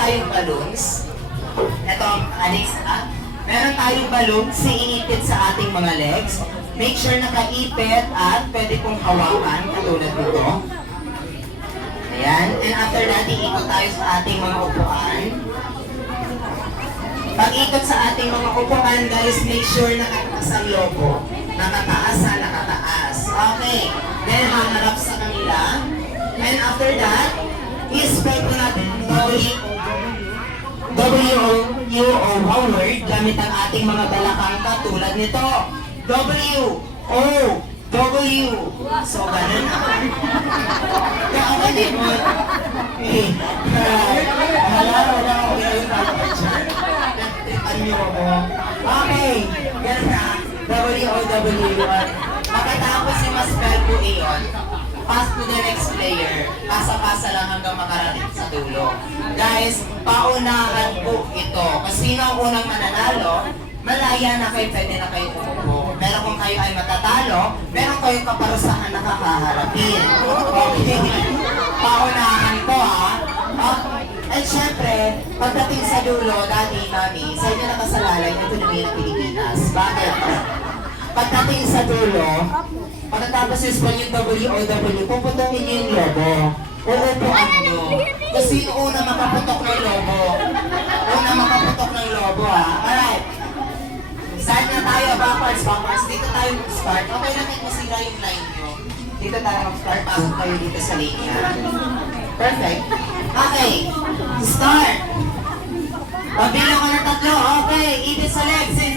tayong balloons. Ito, Alex, meron tayong balloons iinipit sa ating mga legs. Make sure nakaipit at pwede pong hawakan katulad nito. Ayan. And after that, iikot tayo sa ating mga upuan. Pag-ikot sa ating mga upuan, guys, make sure nakataas ang logo. Nakataas ha, nakataas. Okay. Then, hamarap sa kanila. And after that, i-spell po natin W-O word gamit ang ating mga balakang katulad nito. W-O-W. So, ganun na. Kaya din mo. Wala ako yung anyo mo. Okay. Ganun na. W-O-W. Pagkatapos yung ma-spell po iyon, pass to the next player. Pasa-pasa lang hanggang makarating sa dulo. Guys, paunahan po ito. Kasi sino ang unang mananalo, malaya na kayo, pwede na kayo umupo. Pero kung kayo ay matatalo, meron kayong kaparusahan na kakaharapin. Okay? Paunahan po ha. And syempre, pagdating sa dulo, Daddy, Mami, sa inyo nakasalalay ng ekonomiya ng Pilipinas. Bakit? Pagdating sa dulo, pagkatapos yung yung W-O-W, puputungin nyo yung logo. Uupuan nyo. Kasi yung una makaputok ng logo. Una makaputok ng logo ha. Alright. Start na tayo. Backwards. Dito tayo mag-start. Okay lang kahit masira yung line nyo. Dito tayo mag-start. Pasok tayo dito sa linya. Perfect. Okay. Start. Pagbilang ko ng tatlo. Okay. Ibig sa legs.